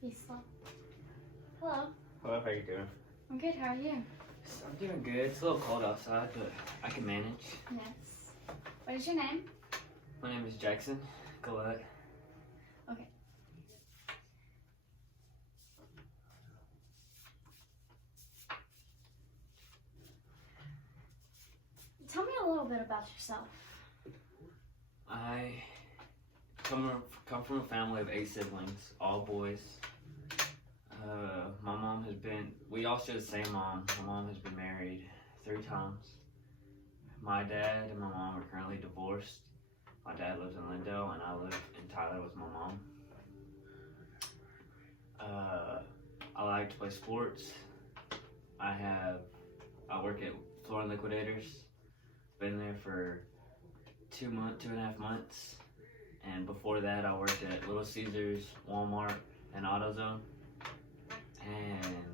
Be slow. Hello. Hello, how you doing? I'm good. How are you? I'm doing good. It's a little cold outside, but I can manage. Yes. What is your name? My name is Jackson Collette. Okay. Tell me a little bit about yourself. I come from a family of 8 siblings, all boys. My mom has been, we all share the same mom. My mom has been married 3 times. My dad and my mom are currently divorced. My dad lives in Lindale and I live in Tyler with my mom. I like to play sports. I work at Flooring Liquidators. Been there for 2.5 months. And before that, I worked at Little Caesars, Walmart, and AutoZone. And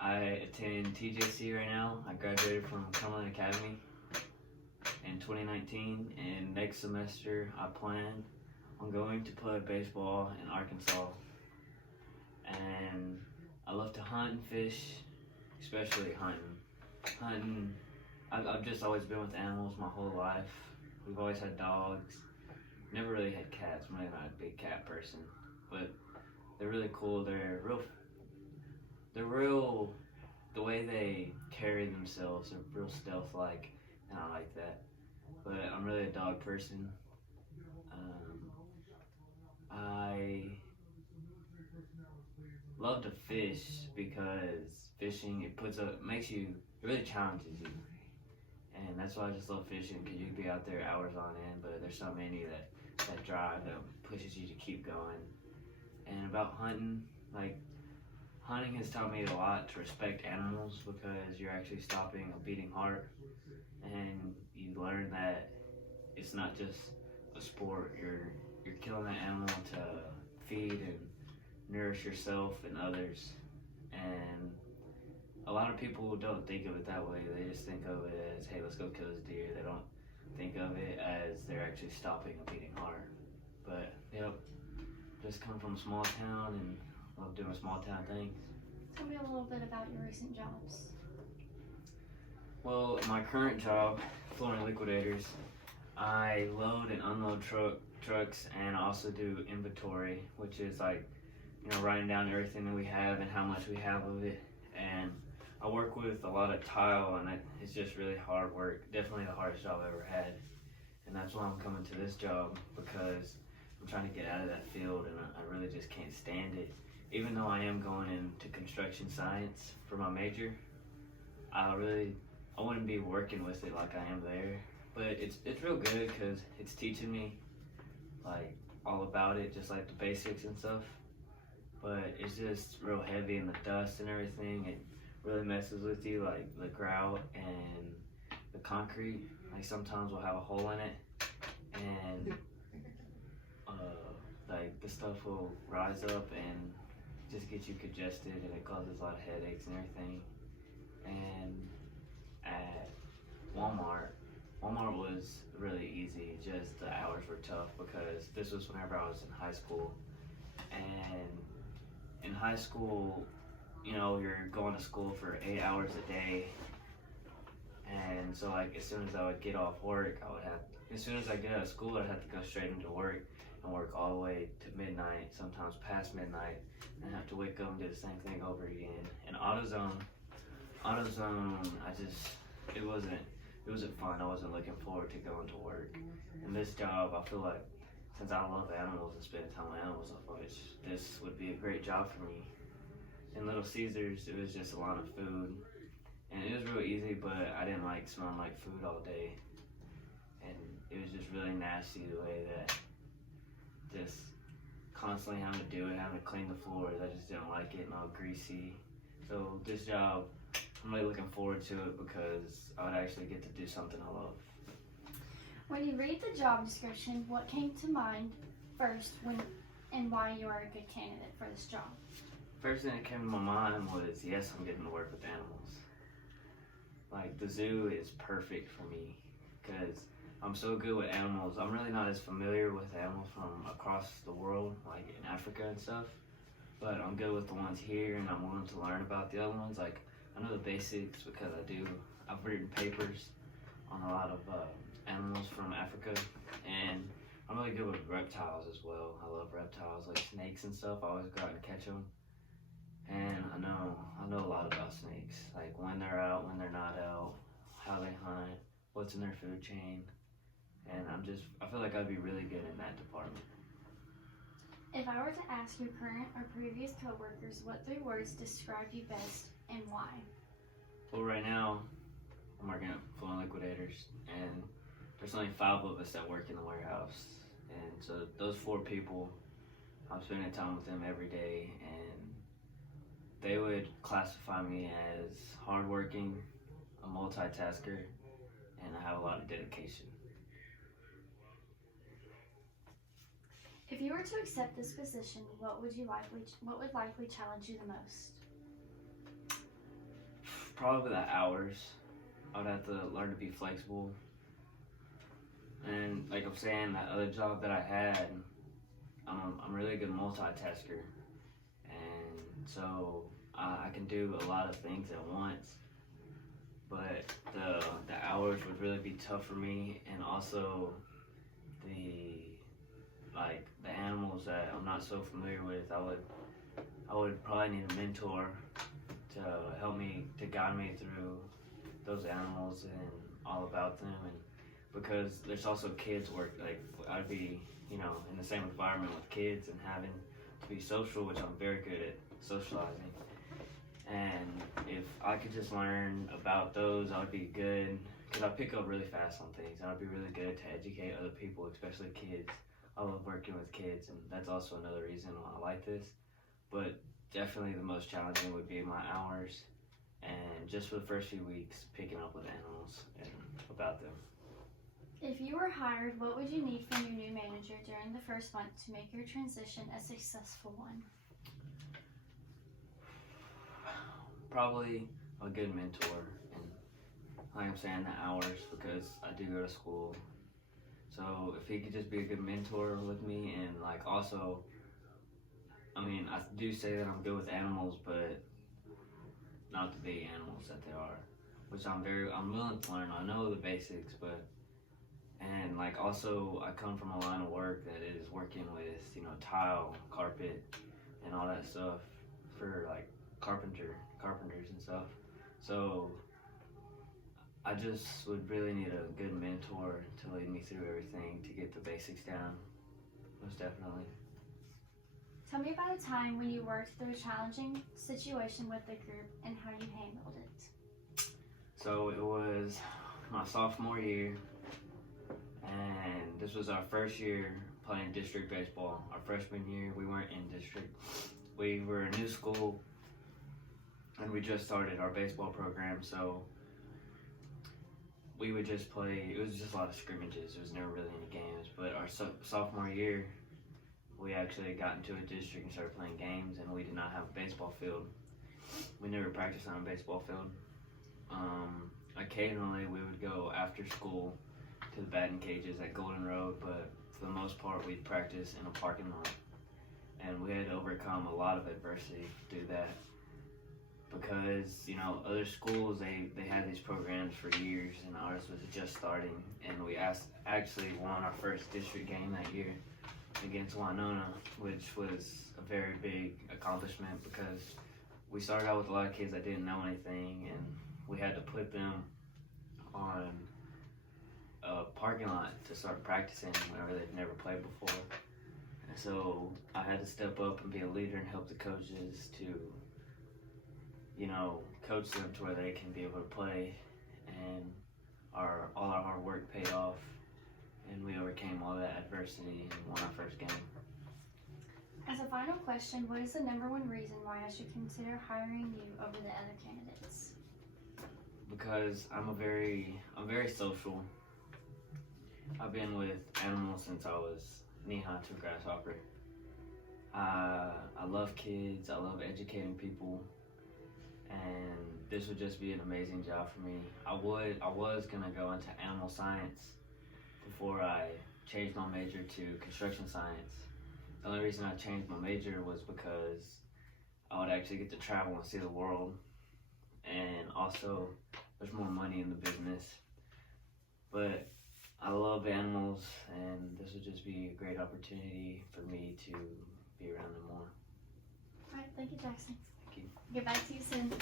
I attend TJC right now. I graduated from Cumberland Academy in 2019, and next semester I plan on going to play baseball in Arkansas. And I love to hunt and fish, especially hunting. I've just always been with animals my whole life. We've always had dogs. Never really had cats. I'm really not a big cat person, but they're really cool. They're real. The way they carry themselves are real stealth-like, and I like that. But I'm really a dog person. I love to fish because fishing it really challenges you, and that's why I just love fishing, because you can be out there hours on end, but there's so many that drive that pushes you to keep going. And about hunting, hunting has taught me a lot to respect animals, because you're actually stopping a beating heart, and you learn that it's not just a sport. You're killing that animal to feed and nourish yourself and others. And a lot of people don't think of it that way. They just think of it as, hey, let's go kill this deer. They don't think of it as they're actually stopping a beating heart. But yep, just come from a small town and love doing small town things. Tell me a little bit about your recent jobs. Well, my current job, Flooring Liquidators, I load and unload trucks, and also do inventory, which is writing down everything that we have and how much we have of it. And I work with a lot of tile, and it's just really hard work. Definitely the hardest job I've ever had. And that's why I'm coming to this job, because I'm trying to get out of that field, and I really just can't stand it. Even though I am going into construction science for my major, I wouldn't be working with it like I am there. But it's real good, because it's teaching me all about it, just like the basics and stuff. But it's just real heavy, and the dust and everything, it really messes with you, like the grout and the concrete. Sometimes we'll have a hole in it, and the stuff will rise up and just get you congested, and it causes a lot of headaches and everything. And at Walmart was really easy, just the hours were tough, because this was whenever I was in high school. And in high school, you're going to school for 8 hours a day. And so as soon as I would get off work, as soon as I get out of school, I'd have to go straight into work and work all the way to midnight, sometimes past midnight, and have to wake up and do the same thing over again. And AutoZone, it wasn't fun. I wasn't looking forward to going to work. And this job, I feel like, since I love animals and spending time with animals, I thought this would be a great job for me. In Little Caesars, it was just a lot of food, and it was real easy, but I didn't like smelling like food all day. And it was just really nasty the way that just constantly having to do it, having to clean the floors. I just didn't like it, and all greasy. So this job, I'm really looking forward to it, because I would actually get to do something I love. When you read the job description, what came to mind first and why you are a good candidate for this job? First thing that came to my mind was, yes, I'm getting to work with animals. The zoo is perfect for me, because I'm so good with animals. I'm really not as familiar with animals from across the world, like in Africa and stuff. but I'm good with the ones here, and I'm willing to learn about the other ones. Like, I know the basics because I've written papers on a lot of animals from Africa, and I'm really good with reptiles as well. I love reptiles, like snakes and stuff. I always go out and catch them. And I know a lot about snakes, like when they're out, when they're not out, how they hunt, what's in their food chain, and I feel like I'd be really good in that department. If I were to ask your current or previous coworkers what 3 words describe you best and why? Well, right now I'm working at Flowing Liquidators, and there's only 5 of us that work in the warehouse, and so those 4 people, I'm spending time with them every day, and they would classify me as hardworking, a multitasker, and I have a lot of dedication. If you were to accept this position, what would likely challenge you the most? Probably the hours. I would have to learn to be flexible. And like I'm saying, that other job that I had, I'm a really good multitasker. And so I can do a lot of things at once. But the hours would really be tough for me, and also the animals that I'm not so familiar with, I would probably need a mentor to help me, to guide me through those animals and all about them. And because there's also kids work, like I'd be, in the same environment with kids and having to be social, which I'm very good at socializing. And if I could just learn about those, I would be good, because I pick up really fast on things, and I'd be really good to educate other people, especially kids. I love working with kids, and that's also another reason why I like this. But definitely the most challenging would be my hours, and just for the first few weeks, picking up with animals and about them. If you were hired, what would you need from your new manager during the first month to make your transition a successful one? Probably a good mentor, and like I'm saying, the hours, because I do go to school. So if he could just be a good mentor with me, and like also, I mean, I do say that I'm good with animals, but not the big animals that they are, which I'm willing to learn. I know the basics, and like also I come from a line of work that is working with, tile, carpet, and all that stuff for like carpenters and stuff. So I just would really need a good mentor to lead me through everything, to get the basics down, most definitely. Tell me about a time when you worked through a challenging situation with the group and how you handled it. So it was my sophomore year, and this was our first year playing district baseball. Our freshman year, we weren't in district. We were a new school, and we just started our baseball program, so we would just play. It was just a lot of scrimmages. There was never really any games. But our sophomore year, we actually got into a district and started playing games, and we did not have a baseball field. We never practiced on a baseball field. Occasionally, we would go after school to the batting cages at Golden Road, but for the most part, we'd practice in a parking lot. And we had to overcome a lot of adversity to do that, because other schools, they had these programs for years, and ours was just starting. And we actually won our first district game that year against Winona, which was a very big accomplishment, because we started out with a lot of kids that didn't know anything, and we had to put them on a parking lot to start practicing whenever they'd never played before. And so I had to step up and be a leader and help the coaches to coach them to where they can be able to play, and all our hard work paid off, and we overcame all that adversity and won our first game. As a final question, what is the number one reason why I should consider hiring you over the other candidates? Because I'm very social. I've been with animals since I was knee-high to a grasshopper. I love kids, I love educating people, and this would just be an amazing job for me. I was gonna go into animal science before I changed my major to construction science. The only reason I changed my major was because I would actually get to travel and see the world. And also, there's more money in the business. But I love animals, and this would just be a great opportunity for me to be around them more. All right, thank you, Jackson. Thank you. Get back to you soon.